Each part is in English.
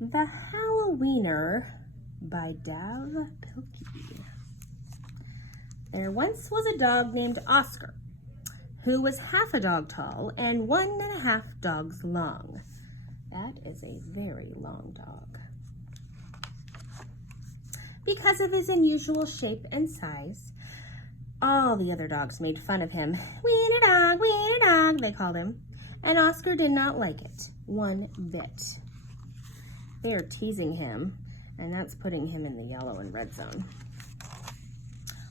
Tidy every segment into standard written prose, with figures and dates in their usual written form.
The Hallo-Wiener by Dav Pilkey. There once was a dog named Oscar, who was half a dog tall and 1.5 dogs long. That is a very long dog. Because of his unusual shape and size, all the other dogs made fun of him. Wiener dog, they called him. And Oscar did not like it one bit. They are teasing him, and that's putting him in the yellow and red zone.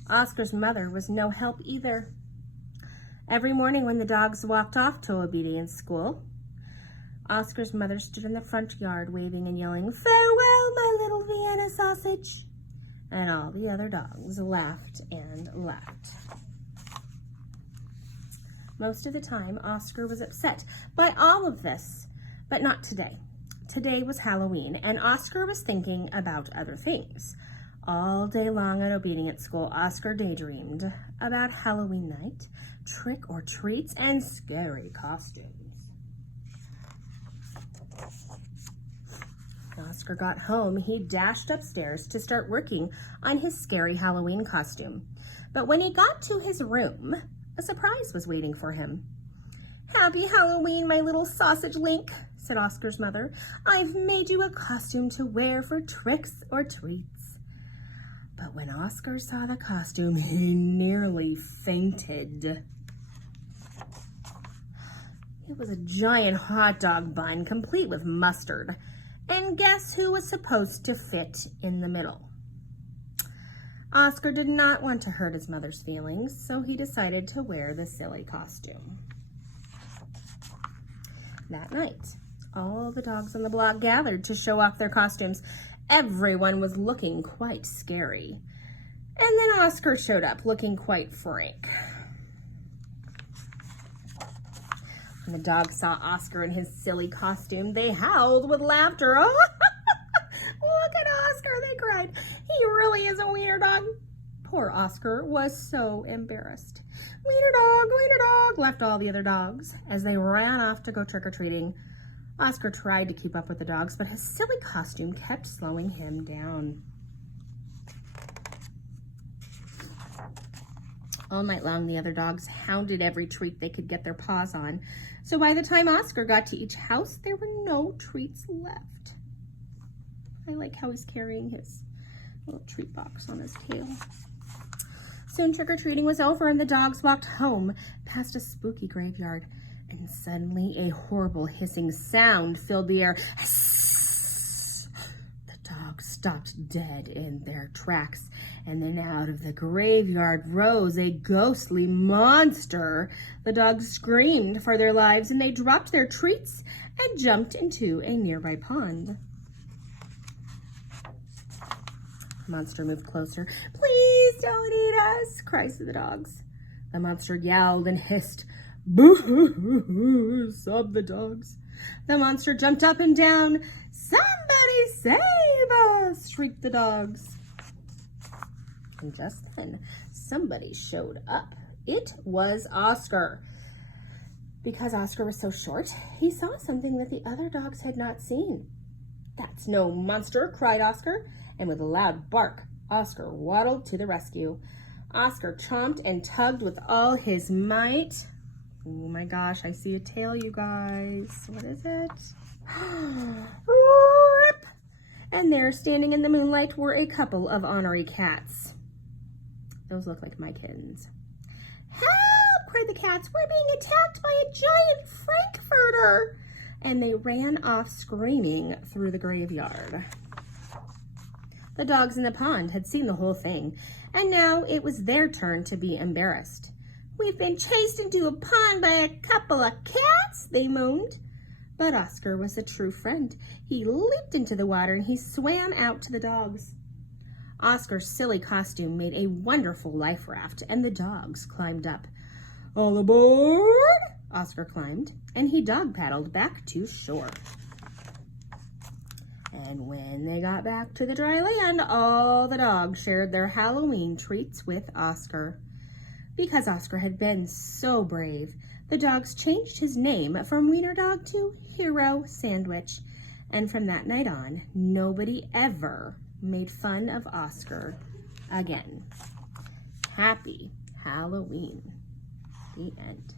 Oscar's mother was no help either. Every morning when the dogs walked off to obedience school, Oscar's mother stood in the front yard waving and yelling, "Farewell, my little Vienna sausage." And all the other dogs laughed and laughed. Most of the time, Oscar was upset by all of this, but not today. Today was Halloween, and Oscar was thinking about other things. All day long at obedience school, Oscar daydreamed about Halloween night, trick or treats, and scary costumes. When Oscar got home, he dashed upstairs to start working on his scary Halloween costume. But when he got to his room, a surprise was waiting for him. "Happy Halloween, my little sausage link," said Oscar's mother. "I've made you a costume to wear for tricks or treats." But when Oscar saw the costume, he nearly fainted. It was a giant hot dog bun, complete with mustard. And guess who was supposed to fit in the middle? Oscar did not want to hurt his mother's feelings, so he decided to wear the silly costume. That night, all the dogs on the block gathered to show off their costumes. Everyone was looking quite scary. And then Oscar showed up looking quite frank. When the dogs saw Oscar in his silly costume, they howled with laughter. "Oh, look at Oscar," they cried. "He really is a wiener dog." Poor Oscar was so embarrassed. Wiener dog," left all the other dogs. As they ran off to go trick-or-treating, Oscar tried to keep up with the dogs, but his silly costume kept slowing him down. All night long, the other dogs hounded every treat they could get their paws on. So by the time Oscar got to each house, there were no treats left. I like how he's carrying his little treat box on his tail. Soon trick-or-treating was over and the dogs walked home past a spooky graveyard. And suddenly a horrible hissing sound filled the air. The dogs stopped dead in their tracks. And then out of the graveyard rose a ghostly monster. The dogs screamed for their lives and they dropped their treats and jumped into a nearby pond. The monster moved closer. "Please don't eat us," cried the dogs. The monster yowled and hissed. "Boo!" sobbed the dogs. The monster jumped up and down. "Somebody save us!" shrieked the dogs. And just then, somebody showed up. It was Oscar. Because Oscar was so short, he saw something that the other dogs had not seen. "That's no monster," cried Oscar. And with a loud bark, Oscar waddled to the rescue. Oscar chomped and tugged with all his might. Oh my gosh, I see a tail, you guys. What is it? Rip! And there, standing in the moonlight, were a couple of ornery cats. Those look like my kittens. "Help!" cried the cats. "We're being attacked by a giant frankfurter!" And they ran off screaming through the graveyard. The dogs in the pond had seen the whole thing, and now it was their turn to be embarrassed. "We've been chased into a pond by a couple of cats," they moaned. But Oscar was a true friend. He leaped into the water and he swam out to the dogs. Oscar's silly costume made a wonderful life raft, and the dogs climbed up. "All aboard!" Oscar climbed, and he dog paddled back to shore. And when they got back to the dry land, all the dogs shared their Halloween treats with Oscar. Because Oscar had been so brave, the dogs changed his name from Wiener Dog to Hero Sandwich. And from that night on, nobody ever made fun of Oscar again. Happy Halloween. The end.